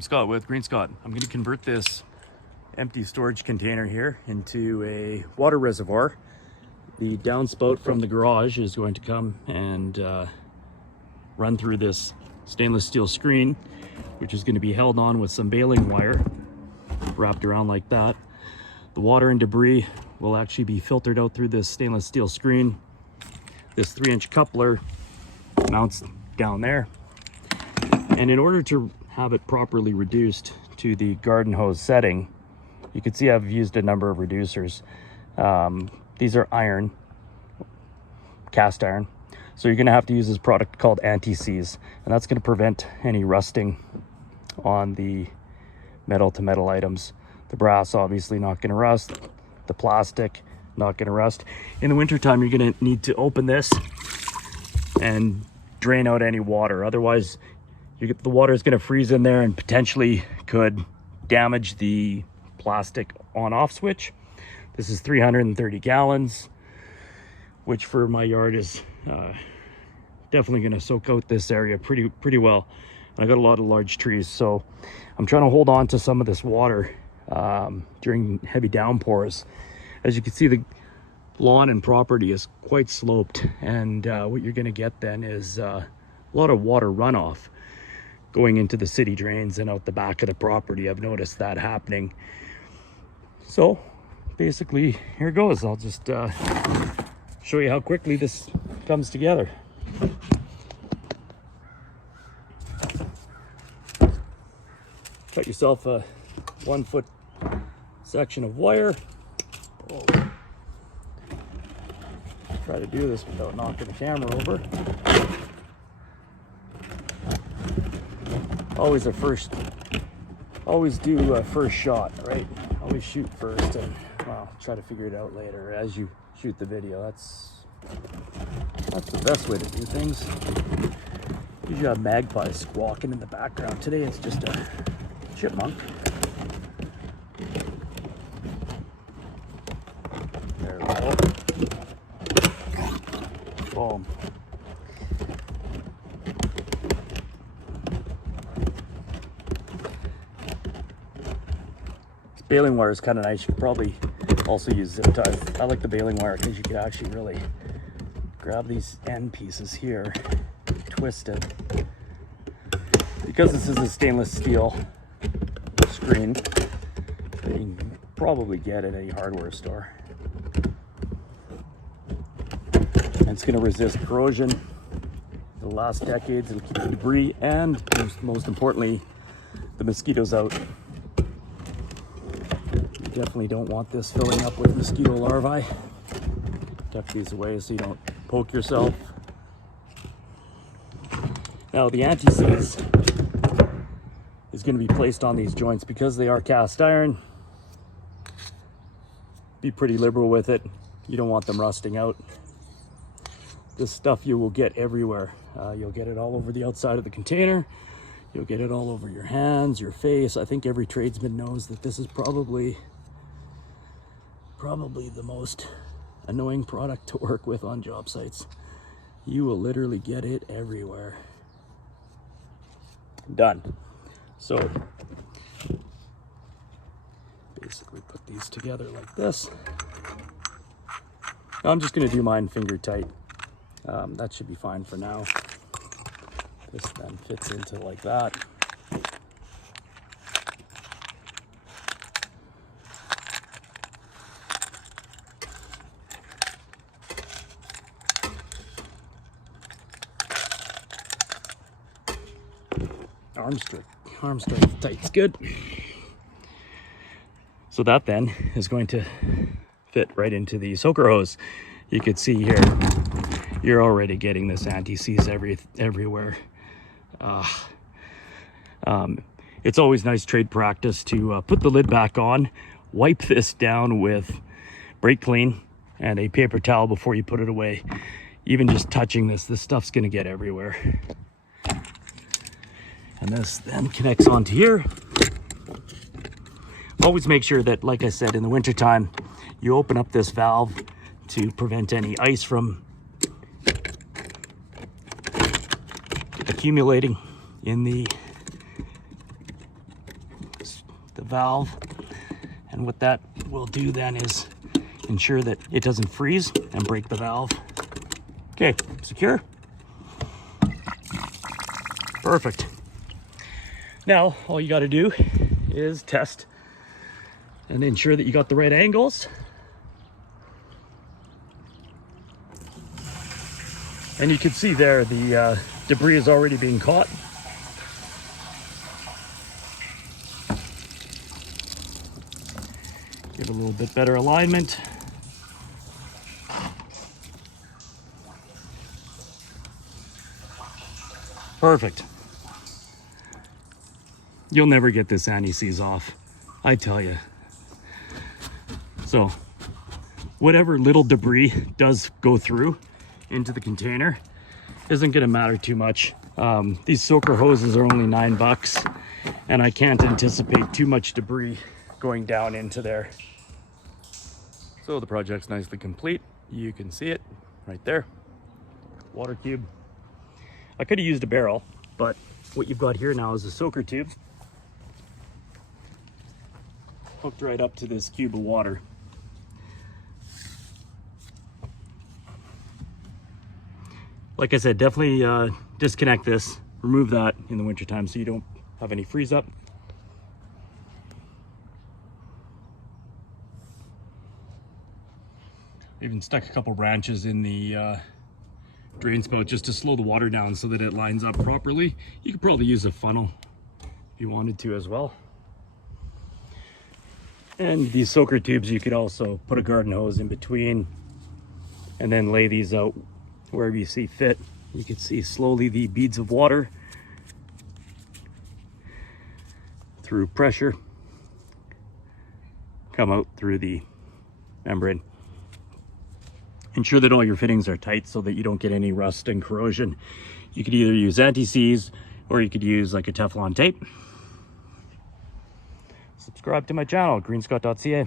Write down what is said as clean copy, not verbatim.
I'm Scott with Green Scott. I'm going to convert this empty storage container here into a water reservoir. The downspout from the garage is going to come and run through this stainless steel screen, which is going to be held on with some baling wire wrapped around like that. The water and debris will actually be filtered out through this stainless steel screen. This 3-inch coupler mounts down there. And in order to have it properly reduced to the garden hose setting, you can see I've used a number of reducers. These are iron, cast iron. So you're gonna have to use this product called anti-seize, and that's gonna prevent any rusting on the metal to metal items. The brass obviously not gonna rust, the plastic not gonna rust. In the wintertime, you're gonna need to open this and drain out any water. Otherwise, the water is gonna freeze in there and potentially could damage the plastic on-off switch. This is 330 gallons, which for my yard is definitely going to soak out this area pretty well. And I got a lot of large trees, so I'm trying to hold on to some of this water during heavy downpours. As you can see, the lawn and property is quite sloped, and what you're going to get then is a lot of water runoff going into the city drains and out the back of the property. I've noticed that happening. So basically, here goes. I'll just show you how quickly this comes together. Cut yourself a 1-foot section of wire. Oh. Try to do this without knocking the camera over. Always do a first shot, right? Always shoot first, and well, try to figure it out later as you shoot the video. That's the best way to do things. Usually have magpies squawking in the background. Today it's just a chipmunk. There we go. Boom. Baling wire is kind of nice. You could probably also use zip ties. I like the baling wire because you could actually really grab these end pieces here, twist it. Because this is a stainless steel screen that you can probably get at any hardware store. And it's going to resist corrosion. It'll last decades. It'll keep the debris and, most importantly, the mosquitoes out. Definitely don't want this filling up with mosquito larvae. Tuck these away so you don't poke yourself. Now the anti-seize is going to be placed on these joints because they are cast iron. Be pretty liberal with it. You don't want them rusting out. This stuff you will get everywhere. You'll get it all over the outside of the container. You'll get it all over your hands, your face. I think every tradesman knows that this is probably the most annoying product to work with on job sites. You will literally get it everywhere. Done. So basically put these together like this. Now I'm just going to do mine finger tight. That should be fine for now. This then fits into like that. Arm strength tight's good. So that then is going to fit right into the soaker hose. You could see here, you're already getting this anti-seize everywhere. It's always nice trade practice to put the lid back on, wipe this down with brake clean and a paper towel before you put it away. Even just touching this stuff's gonna get everywhere. And this then connects onto here. Always make sure that, like I said, in the wintertime, you open up this valve to prevent any ice from accumulating in the the valve. And what that will do then is ensure that it doesn't freeze and break the valve. Okay, secure. Perfect. Now, all you got to do is test and ensure that you got the right angles. And you can see there the debris is already being caught. Give a little bit better alignment. Perfect. You'll never get this anti-seize off, I tell you. So, whatever little debris does go through into the container isn't going to matter too much. These soaker hoses are only $9, and I can't anticipate too much debris going down into there. So the project's nicely complete. You can see it right there. Water cube. I could have used a barrel, but what you've got here now is a soaker tube hooked right up to this cube of water. Like I said, definitely disconnect this, remove that in the wintertime so you don't have any freeze up. Even stuck a couple branches in the drain spout just to slow the water down so that it lines up properly. You could probably use a funnel if you wanted to as well. And these soaker tubes, you could also put a garden hose in between and then lay these out wherever you see fit. You can see slowly the beads of water through pressure come out through the membrane. Ensure that all your fittings are tight so that you don't get any rust and corrosion. You could either use anti-seize or you could use like a Teflon tape. Subscribe to my channel, greenscott.ca.